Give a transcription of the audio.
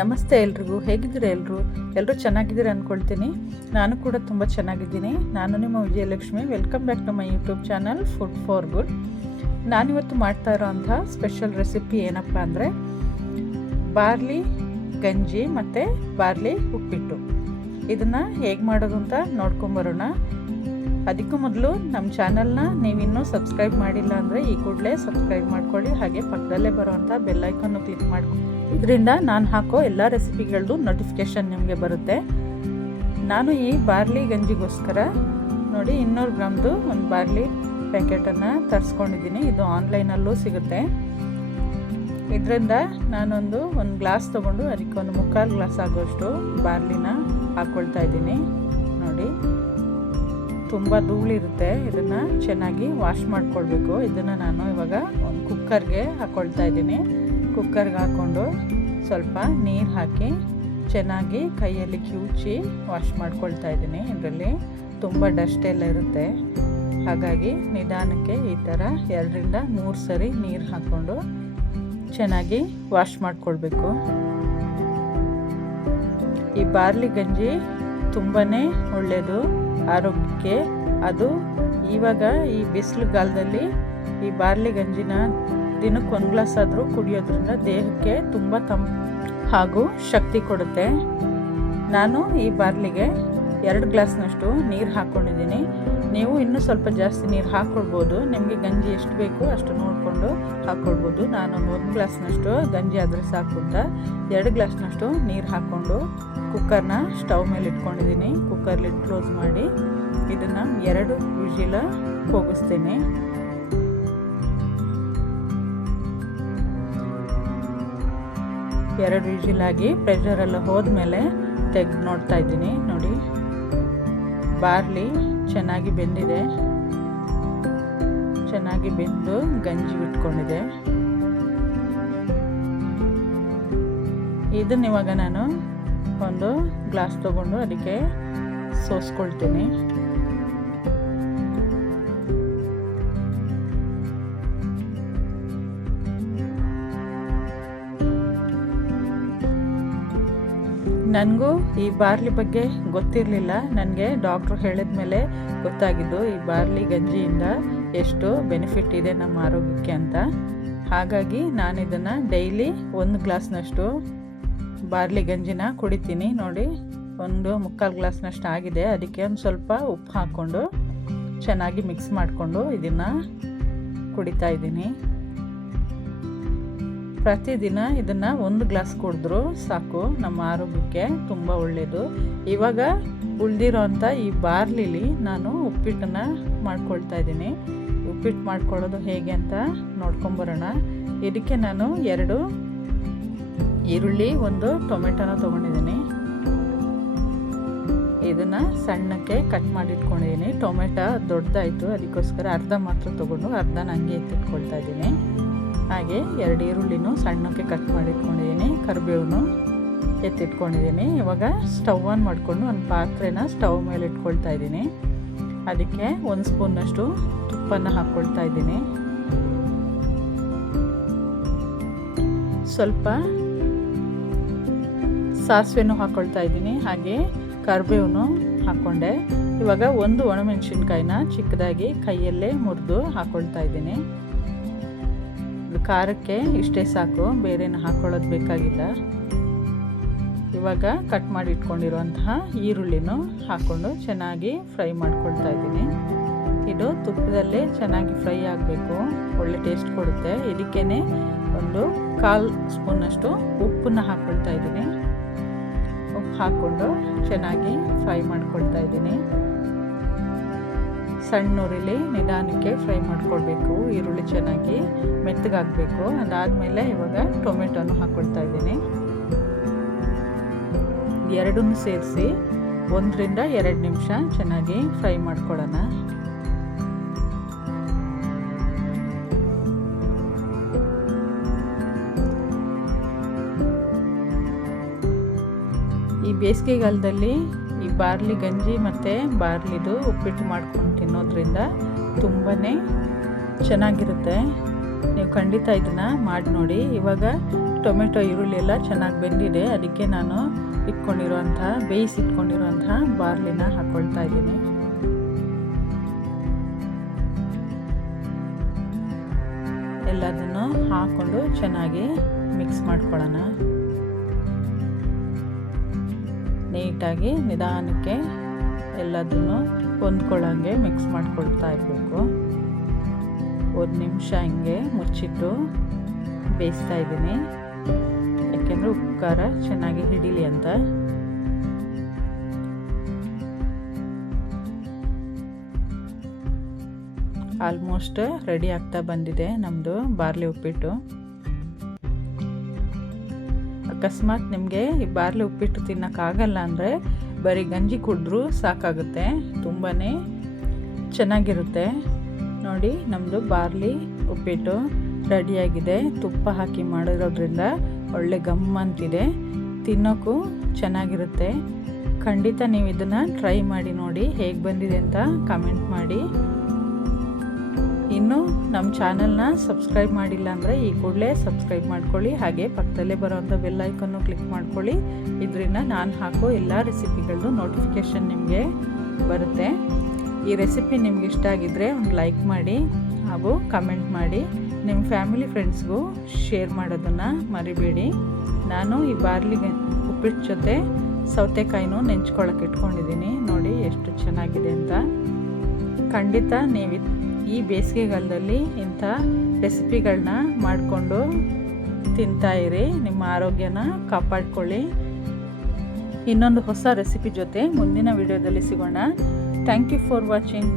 ನಮಸ್ತೆ ಎಲ್ರಿಗೂ, ಹೇಗಿದ್ದೀರಾ? ಎಲ್ಲರೂ ಚೆನ್ನಾಗಿದ್ದೀರಾ ಅಂದ್ಕೊಳ್ತೀನಿ. ನಾನು ಕೂಡ ತುಂಬ ಚೆನ್ನಾಗಿದ್ದೀನಿ. ನಾನು ನಿಮ್ಮ Vijayalakshmi. Welcome back to my YouTube channel food for good. ನಾನಿವತ್ತು ಮಾಡ್ತಾ ಇರೋಂಥ ಸ್ಪೆಷಲ್ ರೆಸಿಪಿ ಏನಪ್ಪ ಅಂದರೆ ಬಾರ್ಲಿ ಗಂಜಿ ಮತ್ತು ಬಾರ್ಲಿ ಉಪ್ಪಿಟ್ಟು. ಇದನ್ನು ಹೇಗೆ ಮಾಡೋದು ಅಂತ ನೋಡ್ಕೊಂಬರೋಣ. ಅದಕ್ಕೂ ಮೊದಲು ನಮ್ಮ ಚಾನಲ್ನ ನೀವಿನ್ನೂ ಸಬ್ಸ್ಕ್ರೈಬ್ ಮಾಡಿಲ್ಲ ಅಂದರೆ ಈ ಕೂಡಲೇ ಸಬ್ಸ್ಕ್ರೈಬ್ ಮಾಡ್ಕೊಳ್ಳಿ. ಹಾಗೆ ಪಕ್ಕದಲ್ಲೇ ಬರೋವಂಥ ಬೆಲ್ಲೈಕನ್ನು ಕ್ಲಿಕ್ ಮಾಡ್ಕೊಳ್ಳಿ. ಇದರಿಂದ ನಾನು ಹಾಕೋ ಎಲ್ಲ ರೆಸಿಪಿಗಳದ್ದು ನೋಟಿಫಿಕೇಷನ್ ನಿಮಗೆ ಬರುತ್ತೆ. ನಾನು ಈ ಬಾರ್ಲಿ ಗಂಜಿಗೋಸ್ಕರ ನೋಡಿ 200 ಗ್ರಾಮ್ದು ಒಂದು ಬಾರ್ಲಿ ಪ್ಯಾಕೆಟನ್ನು ತರಿಸ್ಕೊಂಡಿದ್ದೀನಿ. ಇದು ಆನ್ಲೈನಲ್ಲೂ ಸಿಗುತ್ತೆ. ಇದರಿಂದ ನಾನೊಂದು ಗ್ಲಾಸ್ ತೊಗೊಂಡು ಅದಕ್ಕೆ ಒಂದು 3/4 ಗ್ಲಾಸ್ ಆಗೋಷ್ಟು ಬಾರ್ಲಿನ ಹಾಕ್ಕೊಳ್ತಾ ಇದ್ದೀನಿ. ನೋಡಿ, ತುಂಬ ಧೂಳಿರುತ್ತೆ. ಇದನ್ನು ಚೆನ್ನಾಗಿ ವಾಶ್ ಮಾಡ್ಕೊಳ್ಬೇಕು. ಇದನ್ನು ನಾನು ಇವಾಗ ಒಂದು ಕುಕ್ಕರ್ಗೆ ಹಾಕ್ಕೊಳ್ತಾ ಇದ್ದೀನಿ. ಕುಕ್ಕರ್ಗೆ ಹಾಕ್ಕೊಂಡು ಸ್ವಲ್ಪ ನೀರು ಹಾಕಿ ಚೆನ್ನಾಗಿ ಕೈಯಲ್ಲಿ ಕಿವುಚಿ ವಾಶ್ ಮಾಡ್ಕೊಳ್ತಾ ಇದ್ದೀನಿ. ಇದರಲ್ಲಿ ತುಂಬ ಡಸ್ಟ್ ಎಲ್ಲ ಇರುತ್ತೆ. ಹಾಗಾಗಿ ನಿಧಾನಕ್ಕೆ ಈ ಥರ 2ರಿಂದ 3 ಸರಿ ನೀರು ಹಾಕ್ಕೊಂಡು ಚೆನ್ನಾಗಿ ವಾಶ್ ಮಾಡ್ಕೊಳ್ಬೇಕು. ಈ ಬಾರ್ಲಿ ಗಂಜಿ ತುಂಬಾ ಒಳ್ಳೆಯದು ಆರೋಗ್ಯಕ್ಕೆ. ಅದು ಇವಾಗ ಈ ಬಿಸಿಲುಗಾಲದಲ್ಲಿ ಈ ಬಾರ್ಲಿ ಗಂಜಿನ ದಿನಕ್ಕೆ 1 ಗ್ಲಾಸ್ ಆದರೂ ಕುಡಿಯೋದ್ರಿಂದ ದೇಹಕ್ಕೆ ತುಂಬ ಹಾಗೂ ಶಕ್ತಿ ಕೊಡುತ್ತೆ. ನಾನು ಈ ಬಾರ್ಲಿಗೆ 2 ಗ್ಲಾಸ್ನಷ್ಟು ನೀರು ಹಾಕ್ಕೊಂಡಿದ್ದೀನಿ. ನೀವು ಇನ್ನೂ ಸ್ವಲ್ಪ ಜಾಸ್ತಿ ನೀರು ಹಾಕ್ಕೊಳ್ಬೋದು. ನಿಮಗೆ ಗಂಜಿ ಎಷ್ಟು ಬೇಕು ಅಷ್ಟು ನೋಡಿಕೊಂಡು ಹಾಕ್ಕೊಳ್ಬೋದು. ನಾನೊಂದು 1 ಗ್ಲಾಸ್ನಷ್ಟು ಗಂಜಿ ಆದರೆ ಸಾಕು ಅಂತ 2 ಗ್ಲಾಸ್ನಷ್ಟು ನೀರು ಹಾಕ್ಕೊಂಡು ಕುಕ್ಕರ್ನ ಸ್ಟವ್ ಮೇಲೆ ಇಟ್ಕೊಂಡಿದ್ದೀನಿ. ಕುಕ್ಕರ್ ಲಿಡ್ ಕ್ಲೋಸ್ ಮಾಡಿ ಇದನ್ನು 2 ವಿಜಿಲ ಕೂಗಿಸ್ತೀನಿ. ಎರಡು ವಿಜಿಲಾಗಿ ಪ್ರೆಷರೆಲ್ಲ ಹೋದ್ಮೇಲೆ ತೆಗೆದು ನೋಡ್ತಾ ಇದ್ದೀನಿ. ನೋಡಿ, ಬಾರ್ಲಿ ಚೆನ್ನಾಗಿ ಬೆಂದಿದೆ. ಚೆನ್ನಾಗಿ ಬೆಂದು ಗಂಜಿ ಬಿಟ್ಕೊಂಡಿದೆ. ಇದನ್ನ ಇವಾಗ ನಾನು ಒಂದು ಗ್ಲಾಸ್ ತಗೊಂಡು ಅದಕ್ಕೆ ಸೋಸ್ಕೊಳ್ತೀನಿ. ನನಗೂ ಈ ಬಾರ್ಲಿ ಬಗ್ಗೆ ಗೊತ್ತಿರಲಿಲ್ಲ. ನನಗೆ ಡಾಕ್ಟ್ರು ಹೇಳಿದ ಮೇಲೆ ಗೊತ್ತಾಗಿದ್ದು ಈ ಬಾರ್ಲಿ ಗಂಜಿಯಿಂದ ಎಷ್ಟು ಬೆನಿಫಿಟ್ ಇದೆ ನಮ್ಮ ಆರೋಗ್ಯಕ್ಕೆ ಅಂತ. ಹಾಗಾಗಿ ನಾನು ಇದನ್ನು ಡೈಲಿ 1 ಗ್ಲಾಸ್ನಷ್ಟು ಬಾರ್ಲಿ ಗಂಜಿನ ಕುಡಿತೀನಿ. ನೋಡಿ, 1/4 ಗ್ಲಾಸ್ನಷ್ಟು ಆಗಿದೆ. ಅದಕ್ಕೆ ಒಂದು ಸ್ವಲ್ಪ ಉಪ್ಪು ಹಾಕ್ಕೊಂಡು ಚೆನ್ನಾಗಿ ಮಿಕ್ಸ್ ಮಾಡಿಕೊಂಡು ಇದನ್ನು ಕುಡಿತಾ ಇದ್ದೀನಿ. ಪ್ರತಿದಿನ ಇದನ್ನು 1 ಗ್ಲಾಸ್ ಕುಡಿದ್ರೂ ಸಾಕು. ನಮ್ಮ ಆರೋಗ್ಯಕ್ಕೆ ತುಂಬ ಒಳ್ಳೆಯದು. ಇವಾಗ ಉಳಿದಿರೋಂಥ ಈ ಬಾರ್ಲಿಲಿ ನಾನು ಉಪ್ಪಿಟ್ಟನ್ನು ಮಾಡ್ಕೊಳ್ತಾ ಇದ್ದೀನಿ. ಉಪ್ಪಿಟ್ಟು ಮಾಡ್ಕೊಳ್ಳೋದು ಹೇಗೆ ಅಂತ ನೋಡ್ಕೊಂಬರೋಣ. ಇದಕ್ಕೆ ನಾನು 2 ಈರುಳ್ಳಿ, 1 ಟೊಮೆಟೊನ ತೊಗೊಂಡಿದ್ದೀನಿ. ಇದನ್ನು ಸಣ್ಣಕ್ಕೆ ಕಟ್ ಮಾಡಿ ಇಟ್ಕೊಂಡಿದ್ದೀನಿ. ಟೊಮೆಟೊ ದೊಡ್ಡದಾಯಿತು, ಅದಕ್ಕೋಸ್ಕರ ಅರ್ಧ ಮಾತ್ರ ತೊಗೊಂಡು ಅರ್ಧನ ಹಂಗೆ ಎತ್ತಿಟ್ಕೊಳ್ತಾ ಇದ್ದೀನಿ. ಹಾಗೆ 2 ಈರುಳ್ಳಿನೂ ಸಣ್ಣಕ್ಕೆ ಕಟ್ ಮಾಡಿ ಇಟ್ಕೊಂಡಿದ್ದೀನಿ. ಕರಿಬೇವನ್ನು ಎತ್ತಿಟ್ಕೊಂಡಿದ್ದೀನಿ. ಇವಾಗ ಸ್ಟವ್ ಆನ್ ಮಾಡಿಕೊಂಡು ಒಂದು ಪಾತ್ರೆನ ಸ್ಟವ್ ಮೇಲೆ ಇಟ್ಕೊಳ್ತಾ ಇದ್ದೀನಿ. ಅದಕ್ಕೆ 1 ಸ್ಪೂನ್ನಷ್ಟು ತುಪ್ಪನ ಹಾಕ್ಕೊಳ್ತಾ ಇದ್ದೀನಿ. ಸ್ವಲ್ಪ ಸಾಸಿವೆನೂ ಹಾಕ್ಕೊಳ್ತಾ ಇದ್ದೀನಿ. ಹಾಗೆ ಕರಿಬೇವನ್ನು ಹಾಕ್ಕೊಂಡೆ. ಇವಾಗ 1 ಒಣಮೆಣಸಿನ್ಕಾಯಿನ ಚಿಕ್ಕದಾಗಿ ಕೈಯಲ್ಲೇ ಮುರಿದು ಹಾಕ್ಕೊಳ್ತಾ ಇದ್ದೀನಿ. ಖಾರಕ್ಕೆ ಇಷ್ಟೇ ಸಾಕು, ಬೇರೆನ ಹಾಕ್ಕೊಳ್ಳೋದು ಬೇಕಾಗಿಲ್ಲ. ಇವಾಗ ಕಟ್ ಮಾಡಿ ಇಟ್ಕೊಂಡಿರುವಂತಹ ಈರುಳ್ಳಿನೂ ಹಾಕ್ಕೊಂಡು ಚೆನ್ನಾಗಿ ಫ್ರೈ ಮಾಡ್ಕೊಳ್ತಾ ಇದ್ದೀನಿ. ಇದು ತುಪ್ಪದಲ್ಲೇ ಚೆನ್ನಾಗಿ ಫ್ರೈ ಆಗಬೇಕು, ಒಳ್ಳೆ ಟೇಸ್ಟ್ ಕೊಡುತ್ತೆ. ಇದಕ್ಕೇ 1/4 ಸ್ಪೂನಷ್ಟು ಉಪ್ಪನ್ನ ಹಾಕ್ಕೊಳ್ತಾ ಇದ್ದೀನಿ. ಉಪ್ಪು ಹಾಕ್ಕೊಂಡು ಚೆನ್ನಾಗಿ ಫ್ರೈ ಮಾಡ್ಕೊಳ್ತಾ ಇದ್ದೀನಿ. ಸಣ್ಣ ಉರಿಲಿ ನಿಧಾನಕ್ಕೆ ಫ್ರೈ ಮಾಡ್ಕೊಳ್ಬೇಕು. ಈರುಳ್ಳಿ ಚೆನ್ನಾಗಿ ಮೆತ್ತಗಾಗಬೇಕು. ಅದಾದಮೇಲೆ ಇವಾಗ ಟೊಮೆಟೊನು ಹಾಕ್ಕೊಳ್ತಾ ಇದ್ದೀನಿ. ಎರಡನ್ನೂ ಸೇರಿಸಿ 1ರಿಂದ 2 ನಿಮಿಷ ಚೆನ್ನಾಗಿ ಫ್ರೈ ಮಾಡ್ಕೊಳ್ಳೋಣ. ಈ ಬೇಸಿಗೆಗಾಲದಲ್ಲಿ ಈ ಬಾರ್ಲಿ ಗಂಜಿ ಮತ್ತು ಬಾರ್ಲಿದು ಉಪ್ಪಿಟ್ಟು ಮಾಡ್ಕೊಂಡು ತಿನ್ನೋದ್ರಿಂದ ತುಂಬಾ ಚೆನ್ನಾಗಿರುತ್ತೆ. ನೀವು ಖಂಡಿತ ಇದನ್ನು ಮಾಡಿ ನೋಡಿ. ಇವಾಗ ಟೊಮೆಟೊ ಈರುಳ್ಳಿ ಎಲ್ಲ ಚೆನ್ನಾಗಿ ಬೆಂದಿದೆ. ಅದಕ್ಕೆ ನಾನು ಬೇಯಿಸಿಟ್ಕೊಂಡಿರುವಂಥ ಬಾರ್ಲಿನ ಹಾಕ್ಕೊಳ್ತಾ ಇದ್ದೀನಿ. ಎಲ್ಲದನ್ನು ಹಾಕ್ಕೊಂಡು ಚೆನ್ನಾಗಿ ಮಿಕ್ಸ್ ಮಾಡ್ಕೊಳ್ಳೋಣ. ನೀಟಾಗಿ ನಿಧಾನಕ್ಕೆ ಎಲ್ಲದನ್ನು ಹೊಂದ್ಕೊಳ್ಳೋಂಗೆ ಮಿಕ್ಸ್ ಮಾಡ್ಕೊಳ್ತಾ ಇರಬೇಕು. 1 ನಿಮಿಷ ಹಿಂಗೆ ಮುಚ್ಚಿಟ್ಟು ಬೇಯಿಸ್ತಾ ಇದ್ದೀನಿ, ಯಾಕೆಂದರೆ ಉಪ್ಪು ಖಾರ ಚೆನ್ನಾಗಿ ಹಿಡೀಲಿ ಅಂತ. ಆಲ್ಮೋಸ್ಟ್ ರೆಡಿ ಆಗ್ತಾ ಬಂದಿದೆ ನಮ್ಮದು ಬಾರ್ಲಿ ಉಪ್ಪಿಟ್ಟು. ಅಕಸ್ಮಾತ್ ನಿಮಗೆ ಈ ಬಾರ್ಲಿ ಉಪ್ಪಿಟ್ಟು ತಿನ್ನೋಕ್ಕಾಗಲ್ಲ ಅಂದರೆ ಬರೀ ಗಂಜಿ ಕುಡಿದ್ರೂ ಸಾಕಾಗುತ್ತೆ, ತುಂಬಾ ಚೆನ್ನಾಗಿರುತ್ತೆ. ನೋಡಿ ನಮ್ಮದು ಬಾರ್ಲಿ ಉಪ್ಪಿಟ್ಟು ರೆಡಿಯಾಗಿದೆ. ತುಪ್ಪ ಹಾಕಿ ಮಾಡಿರೋದ್ರಿಂದ ಒಳ್ಳೆ ಗಮ್ಮಂತಿದೆ, ತಿನ್ನೋಕ್ಕೂ ಚೆನ್ನಾಗಿರುತ್ತೆ. ಖಂಡಿತ ನೀವು ಇದನ್ನು ಟ್ರೈ ಮಾಡಿ ನೋಡಿ, ಹೇಗೆ ಬಂದಿದೆ ಅಂತ ಕಮೆಂಟ್ ಮಾಡಿ. ಇನ್ನು ನಮ್ಮ ಚಾನಲ್ನ ಸಬ್ಸ್ಕ್ರೈಬ್ ಮಾಡಿಲ್ಲ ಅಂದರೆ ಈ ಕೂಡಲೇ ಸಬ್ಸ್ಕ್ರೈಬ್ ಮಾಡ್ಕೊಳ್ಳಿ. ಹಾಗೆ ಪಕ್ಕದಲ್ಲೇ ಬರೋವಂಥ ಬೆಲ್ ಐಕನ್ನು ಕ್ಲಿಕ್ ಮಾಡ್ಕೊಳ್ಳಿ. ಇದರಿಂದ ನಾನು ಹಾಕೋ ಎಲ್ಲ ರೆಸಿಪಿಗಳದ್ದು ನೋಟಿಫಿಕೇಷನ್ ನಿಮಗೆ ಬರುತ್ತೆ. ಈ ರೆಸಿಪಿ ನಿಮ್ಗೆ ಇಷ್ಟ ಆಗಿದ್ದರೆ ಒಂದು ಲೈಕ್ ಮಾಡಿ ಹಾಗೂ ಕಮೆಂಟ್ ಮಾಡಿ. ನಿಮ್ಮ ಫ್ಯಾಮಿಲಿ ಫ್ರೆಂಡ್ಸ್ಗೂ ಶೇರ್ ಮಾಡೋದನ್ನು ಮರಿಬೇಡಿ. ನಾನು ಈ ಬಾರ್ಲಿ ಉಪ್ಪಿಟ್ಟು ಜೊತೆ ಸೌತೆಕಾಯಿನೂ ನೆಂಚ್ಕೊಳ್ಳೋಕೆ ಇಟ್ಕೊಂಡಿದ್ದೀನಿ. ನೋಡಿ ಎಷ್ಟು ಚೆನ್ನಾಗಿದೆ ಅಂತ. ಖಂಡಿತ ನೀವು ಈ ಬೇಸಿಗೆಗಾಲದಲ್ಲಿ ಇಂಥ ರೆಸಿಪಿಗಳನ್ನ ಮಾಡಿಕೊಂಡು ತಿಂತಾಯಿರಿ, ನಿಮ್ಮ ಆರೋಗ್ಯನ ಕಾಪಾಡ್ಕೊಳ್ಳಿ. ಇನ್ನೊಂದು ಹೊಸ ರೆಸಿಪಿ ಜೊತೆ ಮುಂದಿನ ವಿಡಿಯೋದಲ್ಲಿ ಸಿಗೋಣ. Thank you for watching.